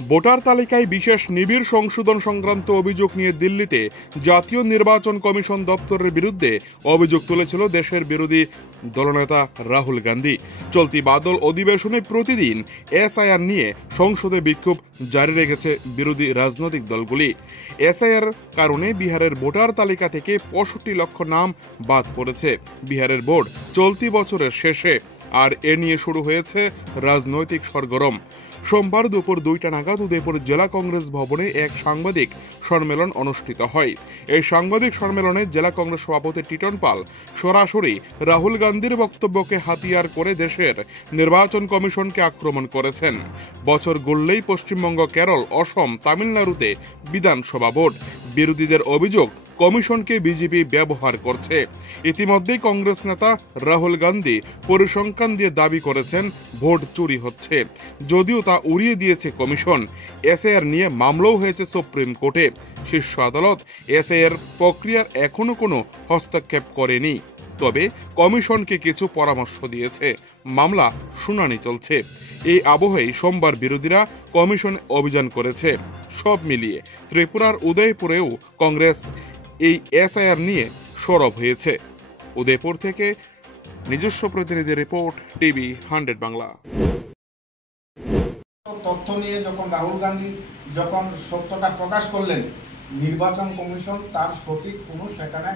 Voter তালিকায় বিশেষ নিবিড় সংশোধন সংক্রান্ত অভিযোগ নিয়ে দিল্লিতে জাতীয় নির্বাচন কমিশন দপ্তরের বিরুদ্ধে অভিযোগ তুলেছিল দেশের বিরোধী দলনেতা রাহুল গান্ধী। চলতি বাদল অধিবেশনে প্রতিদিন এসআইআর নিয়ে সংসদে বিক্ষোভ জারি রেখেছে বিরোধী রাজনৈতিক দলগুলি। এসআইআর কারণে বিহারের ভোটার তালিকা থেকে ৬৫ লক্ষ নাম বাদ পড়েছে বিহারের বোর্ড চলতি বছরের শেষে, আর এ নিয়ে শুরু হয়েছে রাজনৈতিক সরগরম। সোমবার দুপুর ২টা নাগাদ উদয়পুর জেলা কংগ্রেস ভবনে এক সাংবাদিক সম্মেলন অনুষ্ঠিত হয়। এই সাংবাদিক সম্মেলনে জেলা কংগ্রেস সভাপতি টিটন পাল সরাসরি রাহুল গান্ধীর বক্তব্যকে হাতিয়ার করে দেশের নির্বাচন কমিশনকে আক্রমণ করেছেন। বছর গড়লেই পশ্চিমবঙ্গ, কেরল, অসম, তামিলনাড়ুতে বিধানসভা ভোট। বিরোধীদের অভিযোগ কমিশনকে বিজেপি ব্যবহার করছে। ইতিমধ্যেই কংগ্রেস নেতা রাহুল গান্ধী পরিসংখ্যান দিয়ে দাবি করেছেন ভোট চুরি হচ্ছে, যদিও তা উড়িয়ে দিয়েছে কমিশন। এসআইআর নিয়ে মামলাও হয়েছে সুপ্রিম কোর্টে। শীর্ষ আদালত এসআইআর প্রক্রিয়ার এখনো কোনো হস্তক্ষেপ করেনি, তবে কমিশনকে কিছু পরামর্শ দিয়েছে। মামলা শুনানি চলছে। এই আবহেই সোমবার বিরোধীরা কমিশন অভিযান করেছে। সব মিলিয়ে ত্রিপুরার উদয়পুরেও কংগ্রেস এই এসআইআর নিয়ে সরব হয়েছে। উদয়পুর থেকে নিজস্ব প্রতিনিধি রিপোর্ট, টিভি 100 বাংলা। তথ্য নিয়ে যখন রাহুল গান্ধী সত্যটা প্রকাশ করলেন, নির্বাচন কমিশন তার সঠিক কোনো সেখানে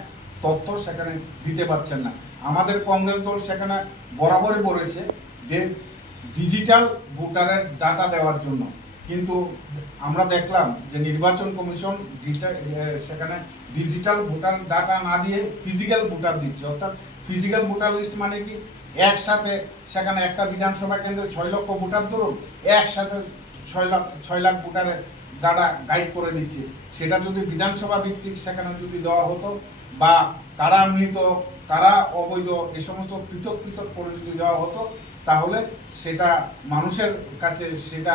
তথ্য সেখানে দিতে পারছেন না। আমাদের কংগ্রেস দল সেখানে বরাবরই বলেছে যে ডিজিটাল ভোটারের ডাটা দেওয়ার জন্য, কিন্তু আমরা দেখলাম যে নির্বাচন কমিশন সেখানে ডিজিটাল ভোটার ডাটা না দিয়ে ফিজিক্যাল ভোটার দিচ্ছে। অর্থাৎ ফিজিক্যাল ভোটার লিস্ট মানে কি, একসাথে সেখানে একটা বিধানসভা কেন্দ্রে ৬ লক্ষ ভোটার ধরুন, একসাথে ৬ লাখ ভোটারের ডাটা গাইড করে দিচ্ছে। সেটা যদি বিধানসভা ভিত্তিক সেখানে যদি দেওয়া হতো, বা কারা মৃত কারা অবৈধ এ সমস্ত পৃথক পৃথক করে যদি দেওয়া হতো, তাহলে সেটা মানুষের কাছে সেটা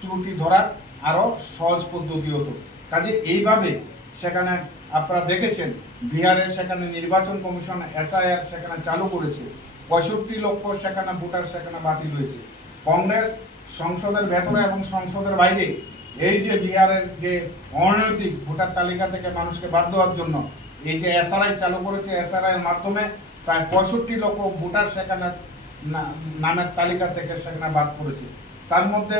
ত্রুটি ধরার আরো সহজ পদ্ধতি হতো। কাজে এইভাবে সেখানে আপনারা দেখেছেন বিহারে সেখানে নির্বাচন কমিশন এসআইআর সেখানে চালু করেছে। ৬৫ লক্ষ সেখানে ভোটার সেখানে বাতিল হয়েছে। কংগ্রেস সংসদের ভেতরে এবং সংসদের বাইরে এই যে বিহারের যে অনৈতিক ভোটার তালিকা থেকে মানুষকে বাদ দেওয়ার জন্য এই যে এসআরআই চালু করেছে, এসআরআই এর মাধ্যমে প্রায় ৬৫ লক্ষ ভোটার সেখানে নামের তালিকা থেকে সেখানে বাদ পড়েছে। তার মধ্যে